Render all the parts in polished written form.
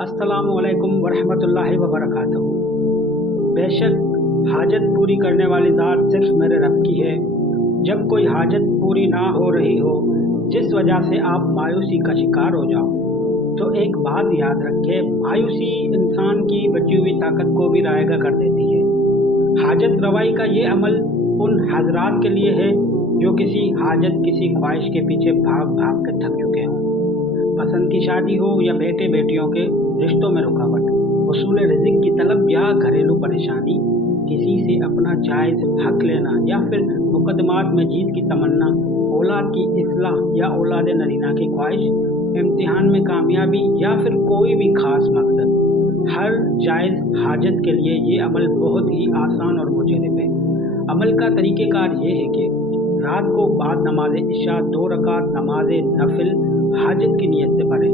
अस्सलाम वालेकुम वरहमतुल्लाहि वबरकातुहू। बेशक हाजत पूरी करने वाली ज़ात सिर्फ मेरे रब की है। जब कोई हाजत पूरी ना हो रही हो, जिस वजह से आप मायूसी का शिकार हो जाओ, तो एक बात याद रखें, मायूसी इंसान की बची हुई ताकत को भी रायगा कर देती है। हाजत रवाई का ये अमल उन हजरात के लिए है जो किसी हाजत, किसी ख्वाहिश के पीछे भाग भाग कर थक चुके हों। पसंद की शादी हो या बेटे बेटियों के रिश्तों में रुकावट, वसूल रिज़्क़ की तलब या घरेलू परेशानी, किसी से अपना जायज़ हक लेना या फिर मुकदमात में जीत की तमन्ना, औलाद की इस्लाह या औलाद नरीना की ख्वाहिश, इम्तिहान में कामयाबी या फिर कोई भी खास मकसद, हर जायज़ हाजत के लिए ये अमल बहुत ही आसान और मुजरब है। अमल का तरीक़ेकार ये है कि रात को बाद नमाज इशा 2 रकात नमाज नफिल हाजत की नीयत से पढ़ें।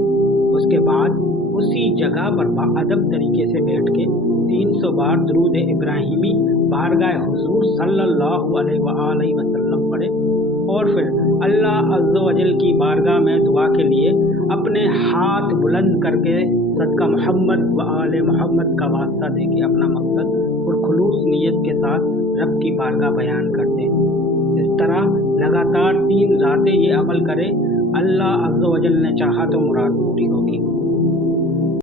उसके बाद उसी जगह पर बाअदब तरीके से बैठ के 300 बार दुरूद इब्राहिमी बारगाह हुजूर सल्लल्लाहु अलैहि वसल्लम पढ़ें और फिर अल्लाह अज़्ज़ व जल की बारगाह में दुआ के लिए अपने हाथ बुलंद करके सदका मोहम्मद व आले मोहम्मद का वास्ता दे के अपना मकसद और खुलूस नीयत के साथ रब की बारगाह बयान करते हैं। इस तरह लगातार 3 रातें ये अमल करें। अल्लाह अज़्ज़ व जल ने चाहा तो मुराद पूरी होगी।